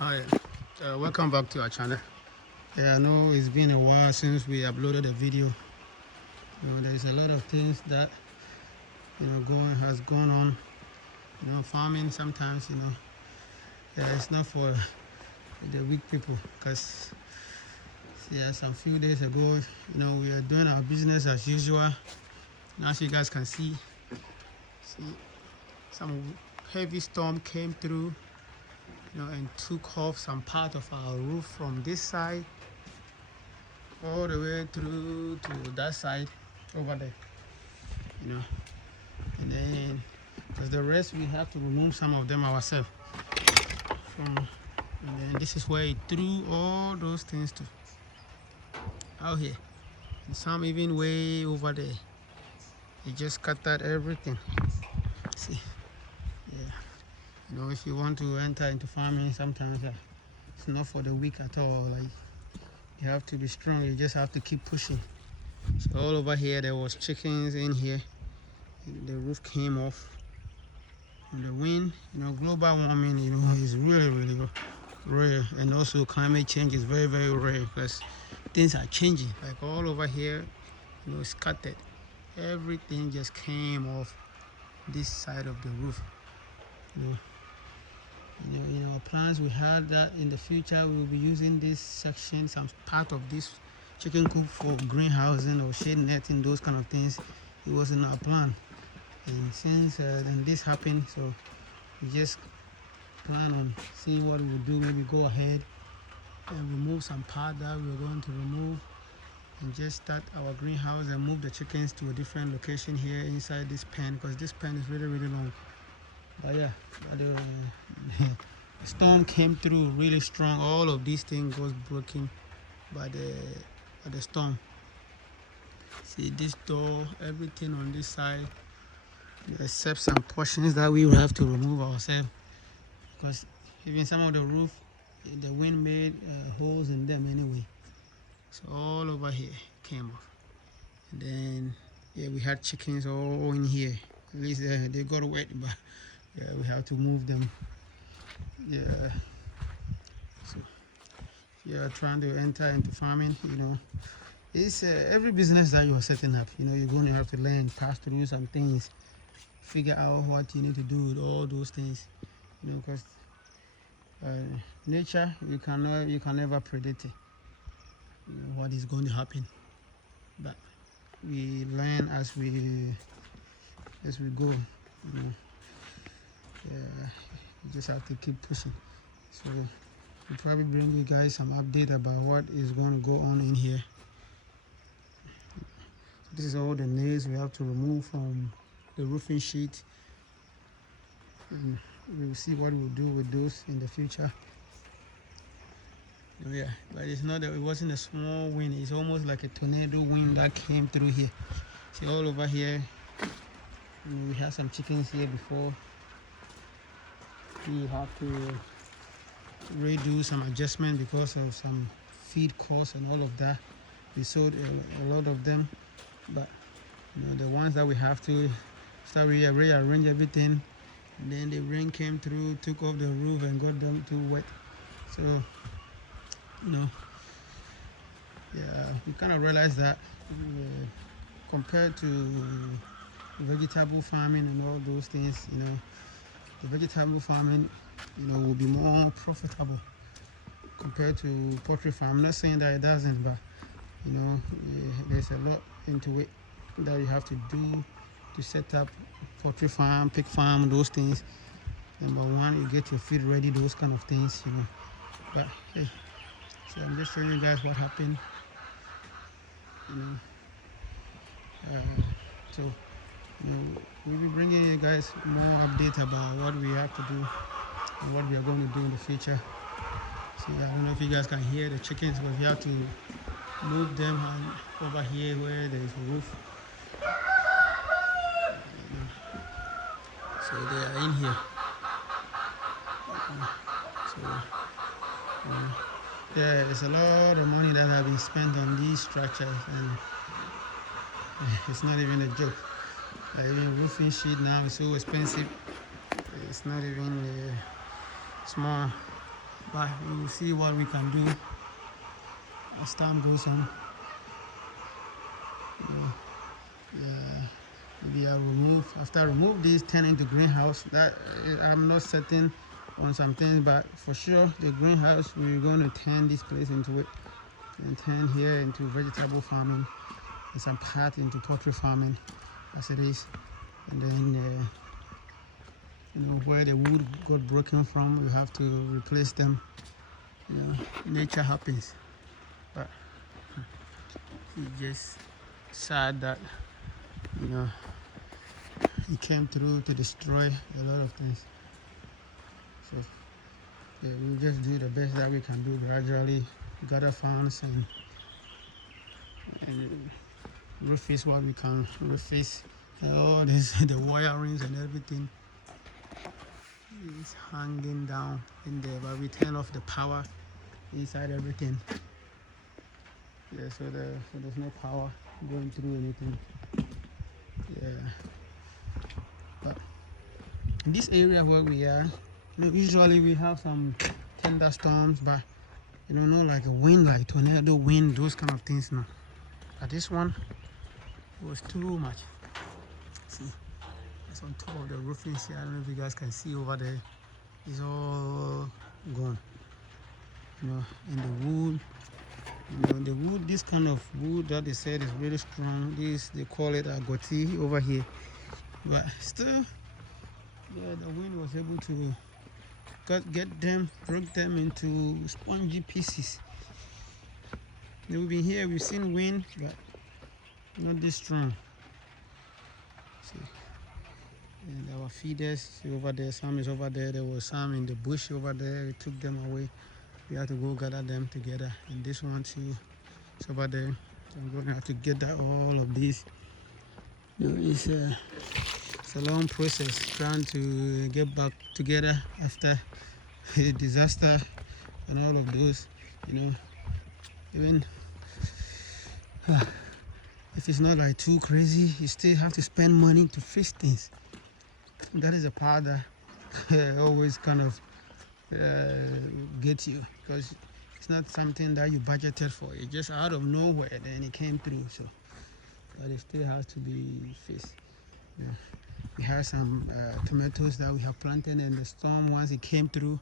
Hi, welcome back to our channel. Yeah, I know it's been a while since we uploaded a video. There's a lot of things that has gone on. Farming sometimes yeah, it's not for the weak people because yeah, some few days ago, we are doing our business as usual. And as you guys can see some heavy storm came through, and took off some part of our roof from this side all the way through to that side over there. you know and then because the rest we have to remove some of them ourselves from, and then this is where it threw all those things to out here, and some even way over there. It just scattered everything. See, yeah, if you want to enter into farming, sometimes it's not for the weak at all. Like, you have to be strong. You just have to keep pushing. So all over here there was chickens in here. The roof came off. And the wind, global warming, is really rare, and also climate change is very rare because things are changing. Like all over here, scattered. Everything just came off this side of the roof. You know, in our plans, we had that in the future we will be using this section, some part of this chicken coop for greenhousing or shade netting, those kind of things. It was in our plan, and since then this happened, so we just plan on seeing what we will do. Maybe go ahead and remove some part that we're going to remove, and just start our greenhouse and move the chickens to a different location here inside this pen, because this pen is really long. But yeah, the storm came through really strong. All of these things was broken by the storm. See this door, everything on this side, except some portions that we will have to remove ourselves, because even some of the roof, the wind made holes in them anyway. So all over here came off. And then yeah, we had chickens all in here. At least they got wet, but yeah, we have to move them. Yeah. So yeah, trying to enter into farming, it's every business that you are setting up, you're going to have to learn, pass through some things, figure out what you need to do with all those things, because nature, you can never predict it, what is going to happen. But we learn as we go. You just have to keep pushing. So we'll probably bring you guys some update about what is going to go on in here. This is all the nails we have to remove from the roofing sheet. We'll see what we'll do with those in the future. Yeah, but it's not that it wasn't a small wind. It's almost like a tornado wind that came through here. See, all over here, we had some chickens here before. We have to redo some adjustment because of some feed costs and all of that. We sold a lot of them, but the ones that we have to start rearrange everything. And then the rain came through, took off the roof and got them too wet. So yeah, we kind of realized that compared to vegetable farming and all those things, the vegetable farming, will be more profitable compared to poultry farm. I'm not saying that it doesn't, but there's a lot into it that you have to do to set up poultry farm, pig farm, those things. Number one, you get your feed ready, those kind of things, But hey, so I'm just showing you guys what happened, so we'll be bringing you guys more updates about what we have to do and what we are going to do in the future. So I don't know if you guys can hear the chickens, but we have to move them over here where there is a roof. So they are in here. So yeah, it's a lot of money that have been spent on these structures, and it's not even a joke. Even roofing sheet now is so expensive. It's not even small. but we will see what we can do as time goes on. Yeah, maybe I'll after I remove these, turn into greenhouse. That I'm not certain on some things, but for sure the greenhouse we're going to turn this place into it, and turn here into vegetable farming and some part into poultry farming as it is. And then where the wood got broken from, we have to replace them. Nature happens, but it's just sad that he came through to destroy a lot of things. So we'll just do the best that we can do, gradually gather funds and reface what we can reface. All this, the wirings and everything is hanging down in there, but we turn off the power inside everything. Yeah, so there's no power going through anything. Yeah, but in this area where we are, usually we have some thunderstorms, but not like a wind, like tornado wind, those kind of things. No, but this one was too much. See, it's on top of the roofing here. I don't know if you guys can see over there. It's all gone. And the wood, the wood, this kind of wood that they said is really strong. They call it agoti over here. But still, yeah, the wind was able to broke them into spongy pieces. We've been here, we've seen wind, but not this strong. See, and our feeders over there, some is over there. There was some in the bush over there. We took them away. We had to go gather them together. And this one too is over there. So I'm going to have to gather all of these. It's a long process trying to get back together after a disaster and all of those. Even if it's not like too crazy, you still have to spend money to fix things. That is a part that always kind of get you, because it's not something that you budgeted for. It's just out of nowhere, then it came through. So, but it still has to be fixed. We have some tomatoes that we have planted, and the storm, once it came through,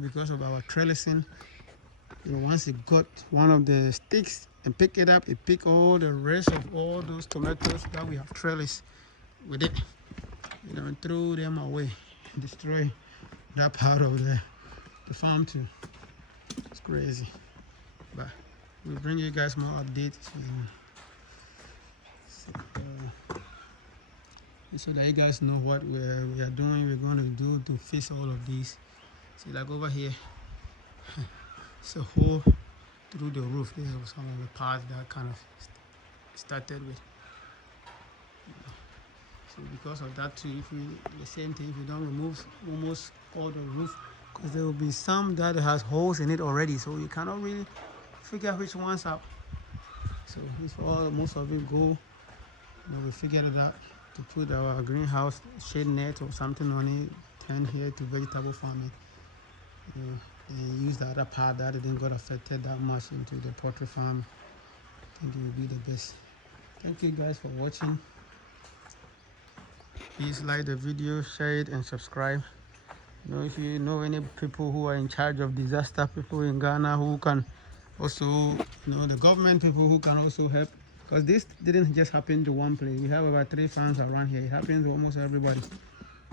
because of our trellising, once it got one of the sticks and pick it up, it picked all the rest of all those tomatoes that we have trellised with it, and threw them away, destroy that part of the farm too. It's crazy, but we'll bring you guys more updates. So that you guys know what we are doing, we're going to do to fix all of these. See, like over here, it's a hole through the roof. There was some of the parts that kind of started with. So because of that too, the same thing, if you don't remove almost all the roof, because there will be some that has holes in it already, so you cannot really figure which ones up. So if most of it go, we figured it out to put our greenhouse shade net or something on it, turn here to vegetable farming, and use the other part that didn't get affected that much into the poultry farm. I think it will be the best. Thank you guys for watching. Please like the video, share it, and subscribe. If you know any people who are in charge of disaster, people in Ghana who can also, the government people who can also help, because this didn't just happen to one place. We have about 3 farms around here. It happens to almost everybody.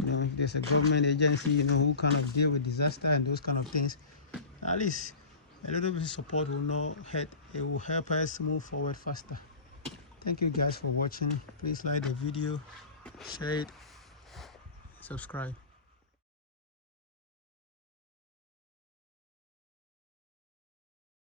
If there's a government agency, who kind of deal with disaster and those kind of things, at least a little bit of support will not hurt. It will help us move forward faster. Thank you guys for watching. Please like the video, share it, subscribe.